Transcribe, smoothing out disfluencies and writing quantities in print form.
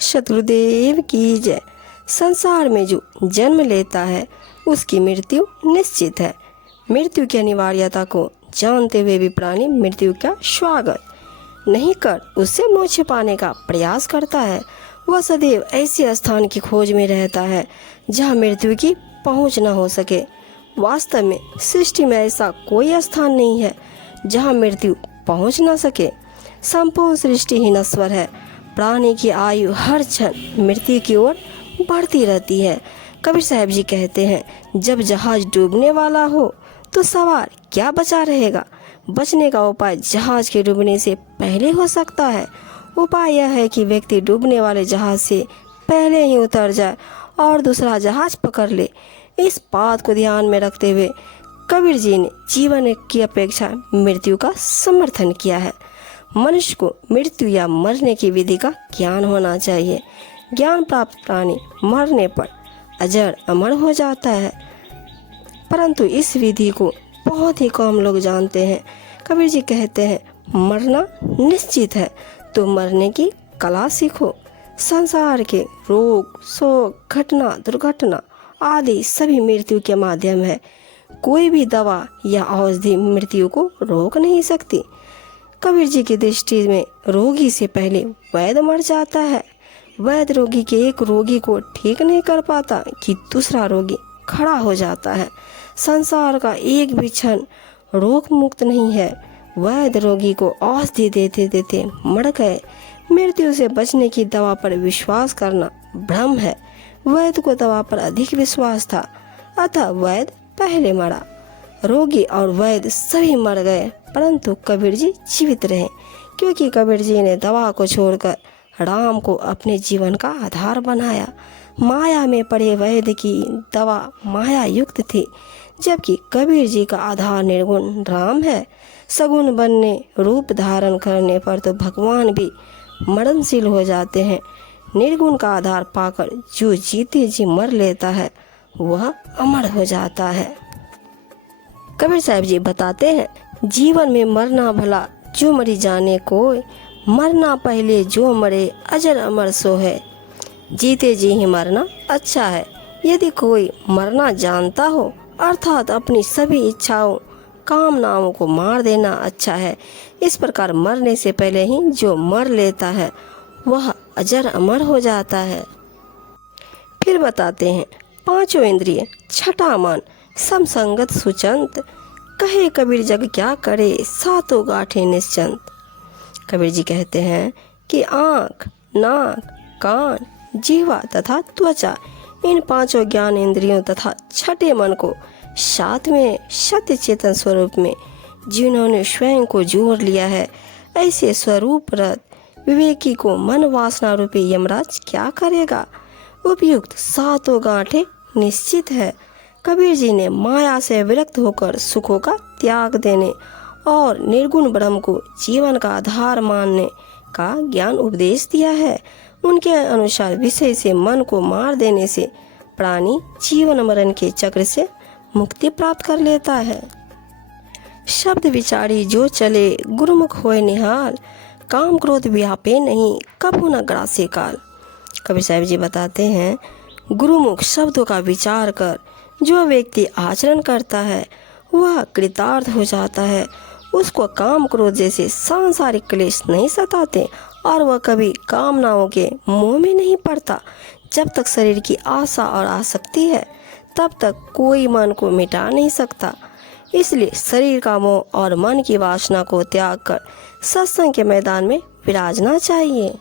शत्रुदेव की जय। संसार में जो जन्म लेता है उसकी मृत्यु निश्चित है। मृत्यु की अनिवार्यता को जानते हुए भी प्राणी मृत्यु का स्वागत नहीं कर उससे मोक्ष पाने का प्रयास करता है। वह सदैव ऐसे स्थान की खोज में रहता है जहाँ मृत्यु की पहुँच न हो सके। वास्तव में सृष्टि में ऐसा कोई स्थान नहीं है जहाँ मृत्यु पहुँच न सके। संपूर्ण सृष्टि ही नश्वर है। प्राणी की आयु हर क्षण मृत्यु की ओर बढ़ती रहती है। कबीर साहब जी कहते हैं, जब जहाज डूबने वाला हो तो सवार क्या बचा रहेगा। बचने का उपाय जहाज के डूबने से पहले हो सकता है। उपाय यह है कि व्यक्ति डूबने वाले जहाज से पहले ही उतर जाए और दूसरा जहाज पकड़ ले। इस बात को ध्यान में रखते हुए कबीर जी ने जीवन की अपेक्षा मृत्यु का समर्थन किया है। मनुष्य को मृत्यु या मरने की विधि का ज्ञान होना चाहिए। ज्ञान प्राप्त प्राणी मरने पर अजर अमर हो जाता है, परंतु इस विधि को बहुत ही कम लोग जानते हैं। कबीर जी कहते हैं, मरना निश्चित है तो मरने की कला सीखो। संसार के रोग, शोक, घटना, दुर्घटना आदि सभी मृत्यु के माध्यम है। कोई भी दवा या औषधि मृत्यु को रोक नहीं सकती। कबीर जी की दृष्टि में रोगी से पहले वैद्य मर जाता है। वैद्य रोगी के एक रोगी को ठीक नहीं कर पाता कि दूसरा रोगी खड़ा हो जाता है। संसार का एक भी क्षण रोग मुक्त नहीं है। वैद्य रोगी को औषधि देते देते मर गए। मृत्यु से बचने की दवा पर विश्वास करना भ्रम है। वैद्य को दवा पर अधिक विश्वास था, अतः वैद्य पहले मरा। रोगी और वैद्य सभी मर गए, परंतु कबीर जी जीवित रहे, क्योंकि कबीर जी ने दवा को छोड़कर राम को अपने जीवन का आधार बनाया। माया में पड़े वैद्य की दवा माया युक्त थी, जबकि कबीर जी का आधार निर्गुण राम है। सगुण बनने, रूप धारण करने पर तो भगवान भी मरणशील हो जाते हैं। निर्गुण का आधार पाकर जो जीते जी मर लेता है वह अमर हो जाता है। कबीर साहब जी बताते हैं, जीवन में मरना भला जो मरी जाने कोई, मरना पहले जो मरे अजर अमर सो है। जीते जी ही मरना अच्छा है। यदि कोई मरना जानता हो अर्थात अपनी सभी इच्छाओं कामनाओं को मार देना अच्छा है। इस प्रकार मरने से पहले ही जो मर लेता है वह अजर अमर हो जाता है। फिर बताते हैं, पांचों इंद्रिय छठा मन सम संगत सुचंत, कहे कबीर जग क्या करे सातों गाठे निश्चंत। कबीर जी कहते हैं कि आँख, नाक, कान, जीवा तथा त्वचा, इन पांचों ज्ञान इंद्रियों तथा छठे मन को सातवें सत्य चेतन स्वरूप में जिन्होंने स्वयं को जोड़ लिया है, ऐसे स्वरूप रत विवेकी को मन वासना रूपी यमराज क्या करेगा। उपयुक्त सातों गांठें निश्चित है। कबीर जी ने माया से विरक्त होकर सुखों का त्याग देने और निर्गुण ब्रह्म को जीवन का आधार मानने का ज्ञान उपदेश दिया है। उनके अनुसार विषय से मन को मार देने से प्राणी जीवन मरण के चक्र से मुक्ति प्राप्त कर लेता है। शब्द विचारी जो चले गुरुमुख होए निहाल, काम क्रोध व्यापे नहीं कभू न ग्रासे काल। कबीर साहब जी बताते हैं, गुरुमुख शब्दों का विचार कर जो व्यक्ति आचरण करता है वह कृतार्थ हो जाता है। उसको काम क्रोध जैसे सांसारिक क्लेश नहीं सताते और वह कभी कामनाओं के मोह में नहीं पड़ता। जब तक शरीर की आशा और आसक्ति है तब तक कोई मन को मिटा नहीं सकता। इसलिए शरीर का मोह और मन की वासना को त्याग कर सत्संग के मैदान में विराजना चाहिए।